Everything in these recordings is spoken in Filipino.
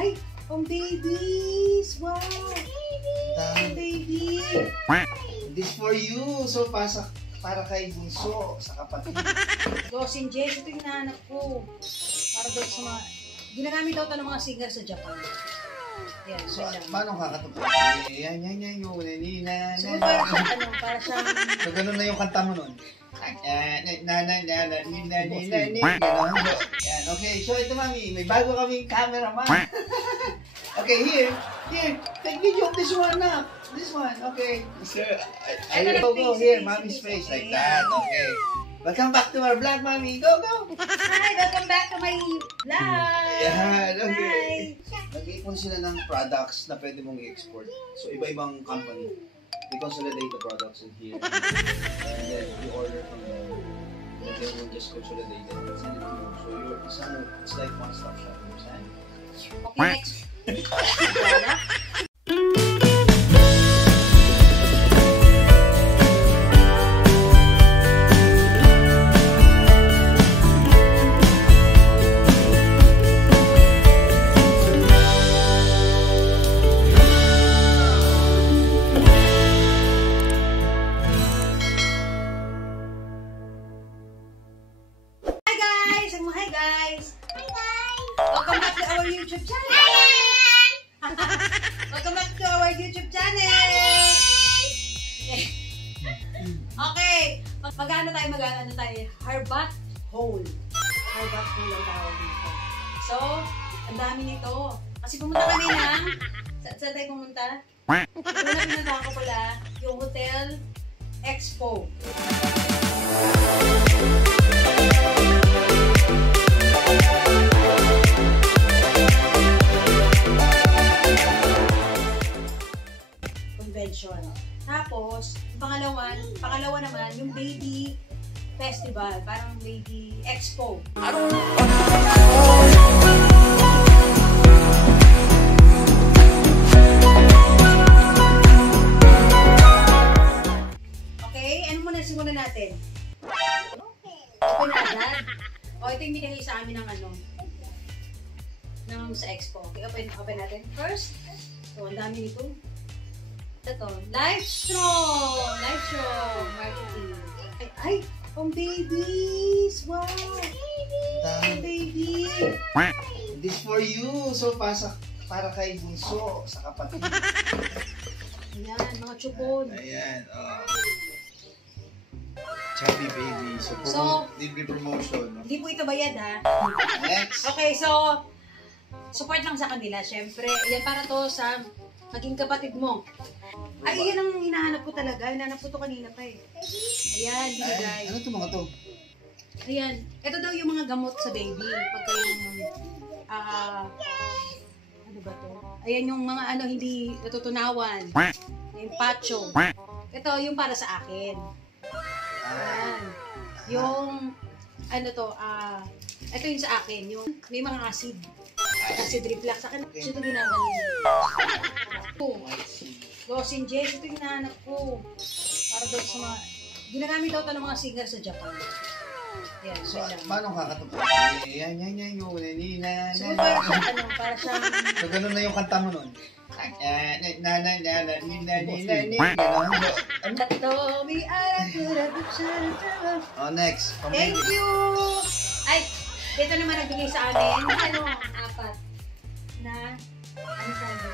Ay, pang babies! Wow! Pang baby! This for you. So, para kay bunso sa kapatid. Lozenges, ito yung nahanap ko. Para daw sa mga... Ginagamit daw ito ng mga singer sa Japan. Yan, So, yan. paano kakatapos? Yan, Siguro para siya, para siyang... So, ganun na yung kanta mo nun. Yan, okay. So, ito mami, may bago kaming cameraman. Okay, here. Take video of this one na. This one, okay. Sir, go, here, mommy's face, like that, okay. Welcome back to our vlog, mommy. Go. Hi, welcome back to my vlog. Yan, okay. Hi. Nag-iipon sila ng products na pwede mong i-export. So, iba-ibang company. They consolidate the products in here. And then, you order from them. And they will just consolidate it and send it to you. So, it's like one-stop shop. You understand? Okay, next. Welcome back to our YouTube channel! Welcome back to our YouTube channel! Okay, mag-ano tayo? Harbat hole. Harbat hole ang tawag dito. So, ang dami nito. Kasi pumunta kami ng... Saan tayo pumunta? Pinuntahan ko pala yung Hotel Expo. Convention. Tapos, pangalawa naman, yung baby festival, parang baby expo. Okay, ano muna simulan natin? Open na agad. O, ito yung binigay sa amin ng sa expo. Okay, open natin. First, so, ang dami nito. Ito, Livestrong marketing. Ay, pang babies! Wow! Pang baby! This for you. So, para kay bunso sa kapatid. Ayan, mga chupon. Ayan, chubby baby. So, libre promotion. Hindi po ito bayad, ha? Next. Okay, so, support lang sa kanila, syempre. Yan para to sa maging kapatid mo. Ay, yan ang hinahanap ko talaga. Hinahanap ko to kanina pa eh. Ayan, binigay. Ano to mga to? Ayan. Ito daw yung mga gamot sa baby. Pagka yung, ano ba to? Ayan yung mga hindi natutunawan. Yung pacho. Ito yung para sa akin. Ayan. Yung, ito yung sa akin. Yung may mga acid. Acid reflux. Sa akin, ito ginagawa niya. Lozenges, ito yung nahanap ko. Para daw sa mga... Ginagamit daw ito ng mga singer sa Japan. Yan, So, yan. paano kakatapos? Yan, Siguro para siyang... So, ganun na yung kanta mo nun. Oh, next. Thank you! Ay, ito naman nagbigay sa amin. Apat. Na, ano sa dito?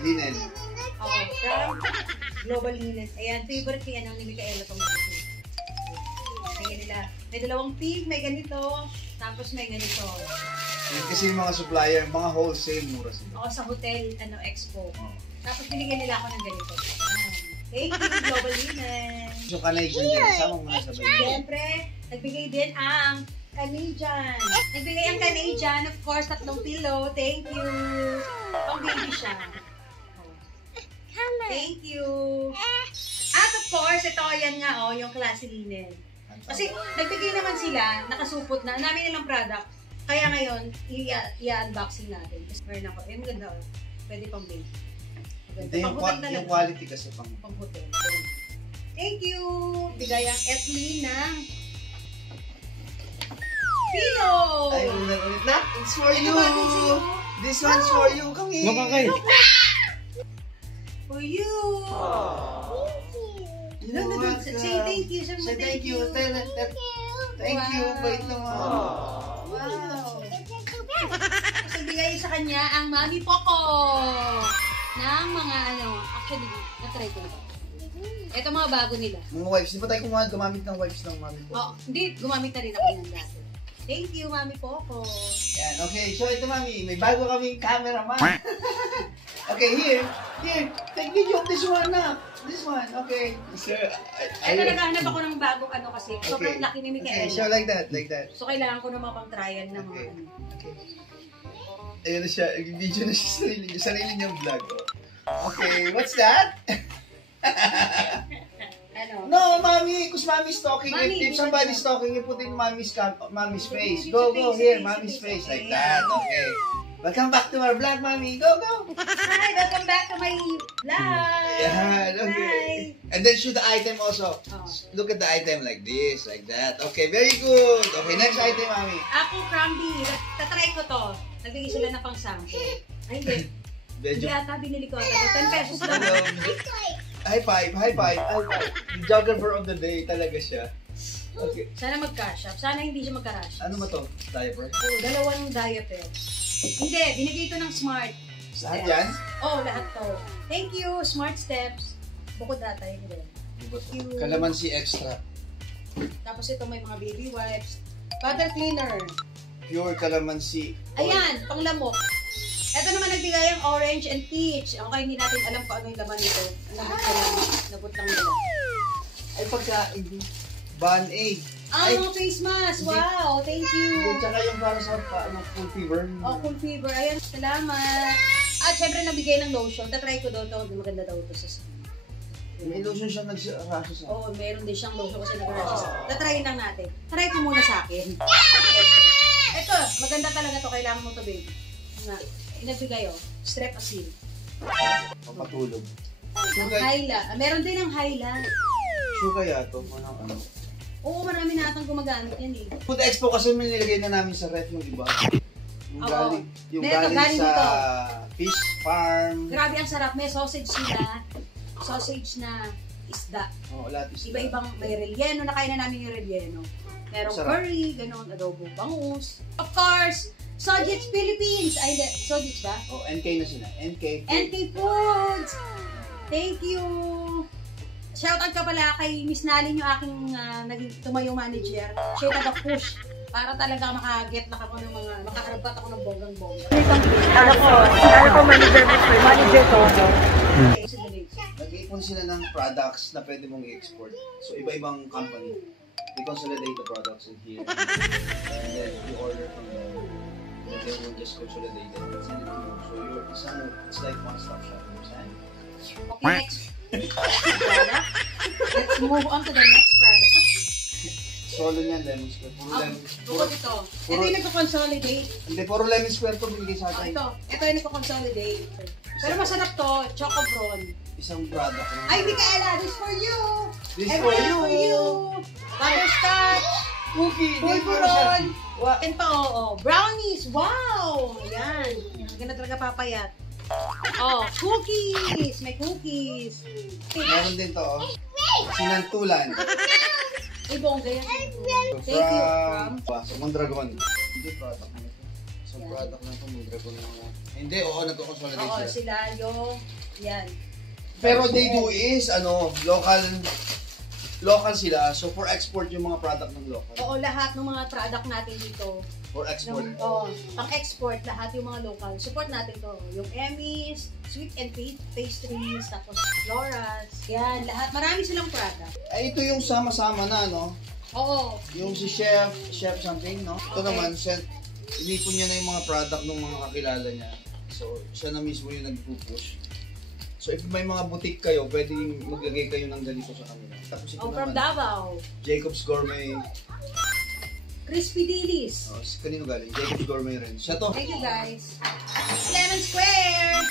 Linen. From Global Linen. Ayan, favorite ni Micaela itong mga. May nila. May dalawang pig, may ganito. Tapos may ganito. Yan kasi yung mga supplier, mga wholesale, mura sila. Ako sa hotel, expo. Tapos binigyan nila ako ng ganito. Thank you, Global Linen. So, Canadian din. Kasama mo na sa baby. Siyempre, nagbigay din ang Canadian. Nagbigay ang Canadian, of course, 3 pillow. Thank you. Pang baby siya. Thank you. At of course, ito yan nga, yung Classy Linen. Kasi nagbigay naman sila, nakasupot na, namin nilang product. Kaya ngayon, i-unboxing natin. Kasi meron ako, maganda pwede pang baby. Hindi, yung quality kasi pang hotel. Thank you. Bigay ang Etlin ng Pino. Ay, ulit na. It's for you. This one's for you. Come here. Makakay. For you. No, say thank you. Say thank you. Thank you. Bait naman. Wow. Kasi bigay sa kanya ang Mami Poco ng mga actually, na-try ko ito. Ito mga bago nila. Mga wipes. Di ba tayo gumamit ng wipes ng Mami Poco? Oh, hindi, gumamit na rin ako yan dati. Thank you, Mami Poco. Yan, okay. So ito, Mami. May bago kaming cameraman. Okay, here. Take video of this one na. This one, okay. Sir, Ito, naghahanap ako ng bagong kasi. Sobrang laki ni Micaela. Okay, so like that. So, kailangan ko naman pang tryan ng mga Okay. Ayun na siya. Video na siya sarili niyang vlog. Okay, what's that? No, Mommy, because Mommy's talking. If somebody's talking, you put in Mommy's face. Go, here, Mommy's face. Like that, okay. Welcome back to our vlog, Mommy. Go. Hi, welcome back to my vlog. Yeah, okay. And then shoot the item also. Look at the item like this, like that. Okay, very good. Okay, next item, Mommy. Ako, Crumby. Tatry ko to. Nagbigay sila na pang sample. Ay, hindi. Hindi ata, binili ko ata. 10 pesos lang. High five. The jogger of the day talaga siya. Okay. Sana mag-cash up. Sana hindi siya magka-rush. Ano ba to? Diaper? Oh, dalawang diaper. Hindi, binigay ito ng Smart. Lahat yan? Oh, lahat to. Thank you, Smart Steps. Bukod data, hindi. Thank you. Calamansi extra. Tapos ito may mga baby wipes. Butter cleaner. Pure calamansi. Ayan, panglamok. Ito naman nagbigay ang orange and peach. Okay, hindi natin alam kung ano yung laman nito. Nabot lang nila. Ay, pagkain. Band-aid. Mga face mask. Wow, thank you. Tsaka yung para sa full fever. Oh, full fever. Ayan, salamat. At syempre nabigay ng lotion. Tatry ko daw ito. Maganda daw ito sa skin. May lotion siya nagsarasyo sa. Oo, meron din siyang lotion kasi nagsarasyo sa. Tatry lang natin. Try ko muna sa akin. Ito, maganda talaga to. Kailangan mo to, babe. Nagbigay, Strepsil. Papatulog. Hyla. Meron din ng Hyla. Sure kaya to? Ano? Oo, marami na atang gumagamit yan eh. Food Expo kasi may nilagay na namin sa ref yung iba. Yung galing sa dito. fish farm. Grabe ang sarap. May sausage nila. Sausage na isda. Oo, lahat isda. Iba-ibang may relleno. Nakain na namin yung relleno. Merong curry, gano'n, adobo, bangus. Of course, Sojits Philippines. Ay, hindi. Sojits ba? Oh, NK na sila. NK Foods. Thank you. Shoutout ka pala kay Miss Nalin, yung aking naging tumayong manager. Siya yung taga-push para talaga makaget na ako ng mga, makakarabat ako ng bonggang-bongga. Ano ko manager ko. Nag-iipon sila ng products na pwede mong i-export. So, iba-ibang company. They consolidate the products in here. And then, you order from them. And they will just consolidate it and send it to you. So, it's like one-stop shop. Okay, next. Let's move on to the next product. Solo niyan, lemon square. Puro lemon. Bukod ito. Ito yung nagko-consolidate. Hindi, puro lemon square to binigay sa atin. Ito yung nagko-consolidate. Pero masarap to, Choco Bron. Isang product. Ay, Micaela, this for you! This for you! Butterscotch! Cookie! Pulveron! And pa, brownies! Wow! Ayan. Hindi na talaga papayat. Oh, cookies! May cookies! Meron din to, sinantulan. Ay, bongga yan. Thank you. Sa Mondragon. Hindi product na ito. Sa product na ito, Mondragon na ako. Hindi, nagko-consolidate Oo, sila. sila yung, yan. Pero they do is, local sila. So for export yung mga product ng local. Oo, lahat ng mga product natin dito. For export. Pang-export, lahat yung mga local. Support natin to. Yung Emmys, sweet and pastries, tapos Floras. Yan, lahat. Marami silang product. Ay, ito yung sama-sama na, no? Oo. Yung si chef something, no? Ito naman, inipon niya na yung mga product ng mga kakilala niya. So, siya na mismo yung nag-push. So, if may mga boutique kayo, pwede maglagay kayo ng ganito sa kanila. Tapos ito from naman, Davao. Jacob's Gourmet. Crispy Dilis. Kanino galing? Jacob's Gourmet rin. Siya to. Thank you guys. Lemon Square!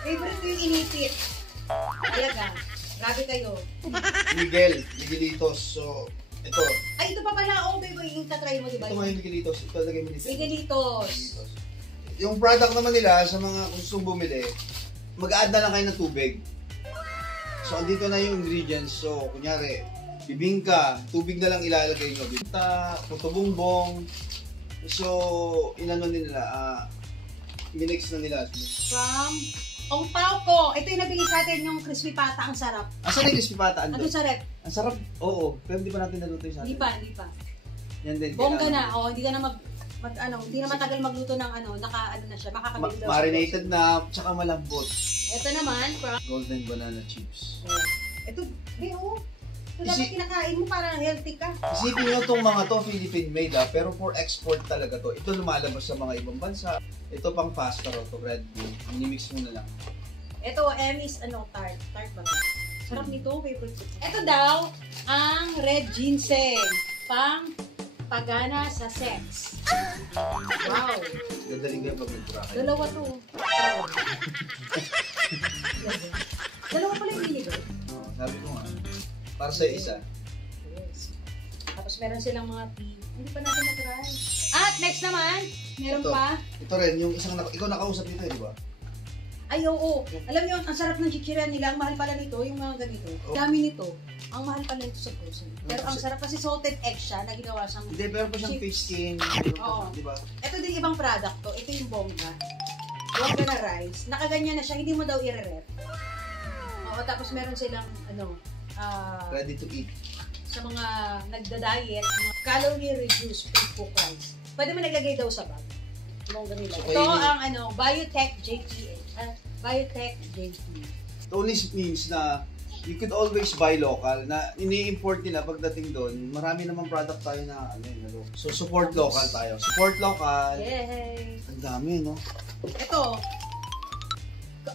Favorite ko yung inipit. Talaga. Grabe kayo. Miguelitos. So, ito. Ay, ito pa pala. Oh, baby, yung tatry mo, diba? Ito mga Miguelitos. Ito lagay mo dito. Miguelitos. yung product naman nila, sa mga gustong bumili, mag-add na lang kayo ng tubig. So, andito na yung ingredients. So, kunyari, bibingka, tubig na lang ilalagay nyo. Bibingka, puto bumbong. So, inano nila, minix na nila. From Ong Pao ko. Ito yung nabigay sa atin yung crispy pata. Ang sarap. Asan yung crispy pata? Ano sa rep? Ang sarap. Oo. Pero hindi pa natin naluto yung sa atin. Hindi pa. Yan din. Bongga na. Oo, hindi ka na hindi na matagal magluto ng na siya. Makakabili daw. Marinated na, tsaka malambot. Ito naman, from Golden banana chips. ito, ito dapat kinakain mo para healthy ka. Isipin nyo itong mga to, Philippine made pero for export talaga to. Ito lumalabas sa mga ibang bansa. Ito pang pasta ro to, Red Bull. Minimix mo na lang. Ito, Emmy's tart. Tart ba ito? Sarap nito, favorite ko. Ito daw, ang red ginseng. Pang pagana sa sex. Wow. Dadaling kayo pag nagpura kayo. Dalawa to. Dalawa pala yung binigay. Sabi ko nga, para sa isa. Yes. Tapos meron silang mga tea. Hindi pa natin na-try. At next naman, meron Ito. pa. Ito rin, yung isang ikaw nakausap nito, di ba? Ay, oo. Alam niyo, ang sarap ng chichiran nila. Ang mahal pala nito, yung mga ganito. Oh. Dami nito. Ang mahal pala nito sa grocery. Pero ang sarap kasi salted egg siya na ginawa siyang... Hindi, pero pa siyang Chips. fish skin. Oo. Di ba? Ito din ibang product to. Ito yung bongga. Bongga na rice. Nakaganyan na siya. Hindi mo daw i-rep. Oo, tapos meron silang, Ready to eat. sa mga nagda-diet, mga calorie-reduced food cook rice. Pwede mo naglagay daw sa bag. Bongga nila. So, Ito kainin- ang Biotech JP. Biotech JP. It only means na you could always buy local na ini-import nila pagdating doon. Marami namang product tayo na So support local tayo. Support local. Yay! Ang dami, no? Ito.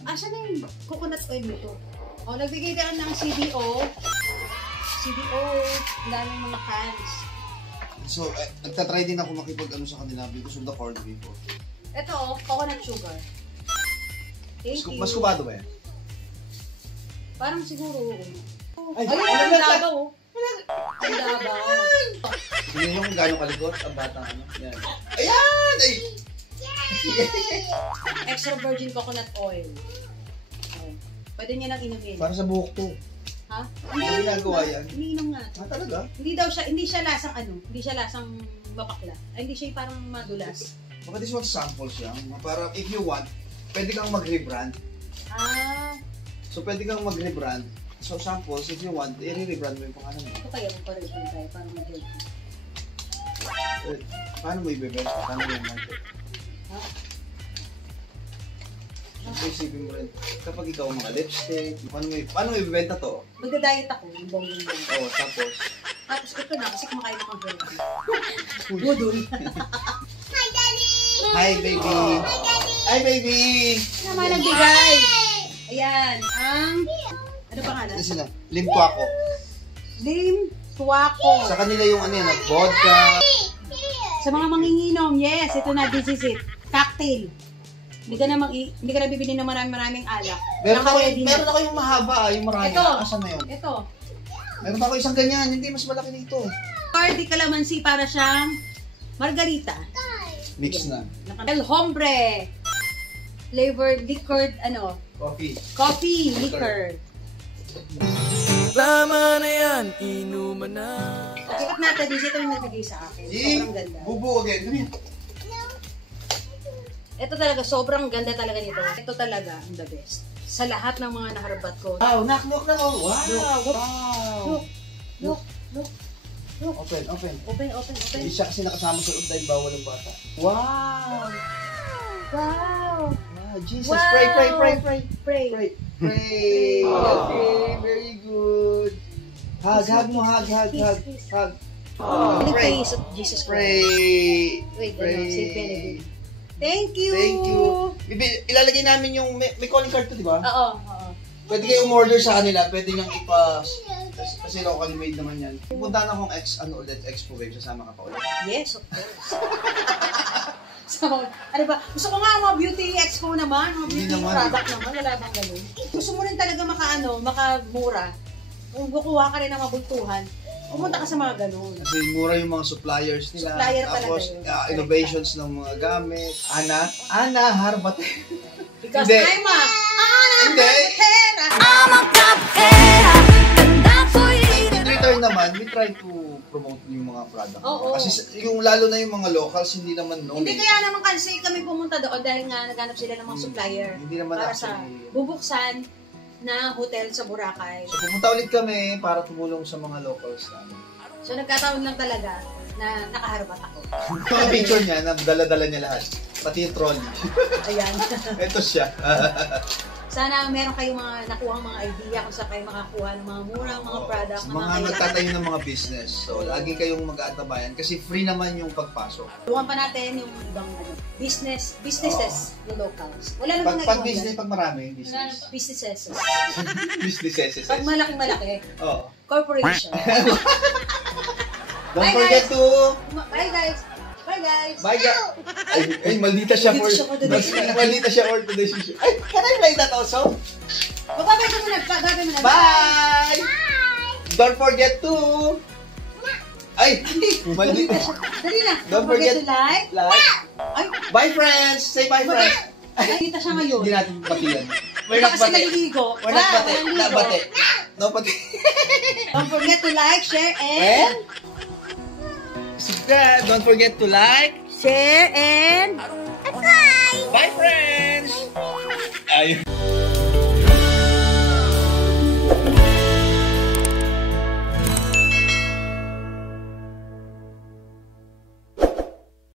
Asa na yung coconut oil nito? O, nagbigay daan ng CDO. Ang daming mga cans. So, nagtatry din ako makipag-ano sa kanila because of the corned beef. Ito, coconut sugar. Thank you. Mas kubado ba yan? Parang siguro. Ay, Ayun, wala ang na- labaw. Ang labaw. Tingnan nyo kung gano'ng kalikot ang batang ano. Yan. Ayan! Ay! Extra virgin coconut oil. Oh. Pwede niya lang inumin. Para sa buhok to. Ha? Ano ginagawa yan? Iniinom nga. Talaga? Hindi siya lasang mapakla. Ay, hindi siya yung parang madulas. Baka this one samples yan. Para if you want, pwede kang mag-rebrand. Ah, So, pwede kang mag-rebrand. So, samples, if you want, i-rebrand mo yung pangalan mo. ito kaya kung pareho tayo, parang mag-healthy. Paano mo ibebenta? Paano mo i-market? Ha? Siyempre, isipin mo rin, kapag ikaw mga lipstick, paano mo ibebenta to? Magda-diet ako, yung bongbong lang. Oo, tapos, Tapos ito na, kasi kumakain ako ng healthy. Uy. Budol. Hi, baby! Hi, baby! Naman nagbigay. Ayan, ano pangalan? Ano sila? Limpo ako. Lim Tuaco. Sa kanila yung ano yan, vodka. Sa mga manginginom, yes, ito na, this is it. Cocktail. Hindi ka na bibili ng maraming alak. Meron ako yung mahaba, yung marami. Ito. Asan na yun? Ito. Meron ako isang ganyan, hindi mas malaki nito. Cardi calamansi para siyang margarita. Mix na. El Hombre. Flavored liquored, coffee liquor. Tama na yan, inuman na. Check natin, ito yung nagbigay sa akin. Sobrang ganda. Bubo again. Ano yan? Ito talaga, sobrang ganda talaga nito. Ito talaga, ang the best. Sa lahat ng mga naharbat ko. Wow, knock. Wow. Look. Open. Open. Hindi siya kasi nakasama sa loob dahil bawal ang bata. Wow! Wow! Wow, Jesus. Wow! Pray. Pray. Okay, very good. Hug mo. Kiss. Hug. In the Pray. face of Jesus Christ. Pray. Wait, Pray. Saint Benedict. Thank you! Ilalagay namin yung, may calling card to, di ba? Oo. Pwede kayo umorder sa kanila, pwede niyang kasi locally made naman yan. Pupunta na akong Expo Wave, sasama ka pa ulit. Yes, of course. So, ano ba? Gusto ko nga mga beauty expo naman, mga beauty Hindi naman. product naman, wala bang ganun. Gusto mo rin talaga makamura. Kung kukuha ka rin ng mabultuhan, Pumunta ka sa mga ganun. Kasi mura yung mga suppliers nila. Supplier talaga Tapos, yun. innovations ng mga gamit. Ana, harbat. Because Hindi. I'm a Hindi. pera. In return naman, we try to promote yung mga product. Oo. Kasi yung lalo na yung mga locals, hindi naman known. Hindi kaya naman kasi kami pumunta doon dahil nga naghanap sila ng mga supplier Hindi naman para sa actually. bubuksan na hotel sa Boracay. So pumunta ulit kami para tumulong sa mga locals namin. So nagkataon lang talaga na nakaharbat ako. Mga picture niya, na dala-dala niya lahat. Pati yung trolley. Ayan. Ito siya. Sana meron kayong mga nakuha mga idea kung saan kayo makakuha ng mga murang mga product na Mga kailangan. nagtatayo ng mga business. So, lagi kayong mag-aatabayan kasi free naman yung pagpasok. Turuan pa natin yung ibang businesses ng locals. Wala namang Pag business, pag marami yung Wala business. namang businesses. Businesses. Pag malaki, Oo. corporation. Don't Bye, forget guys. to... Bye guys! Bye guys! Bye, guys! Ay, maldita siya for... Maldita siya for today's issue. Maldita siya for today's issue. Ay, can I play that also? Babay ka muna! Babay muna! Bye! Don't forget to... Ay! Maldita siya. Dali na! Don't forget to like! Like. Ay! Bye, friends! Say bye, friends! Nakita siya ngayon. Hindi natin patiyan. We're Wala not kasi bate. naliligo. We're not bate. walang Not ligo. bate. No bate. Don't forget to like, share, and... Subscribe. Don't forget to like. Share, and... Bye, friends! Ayun.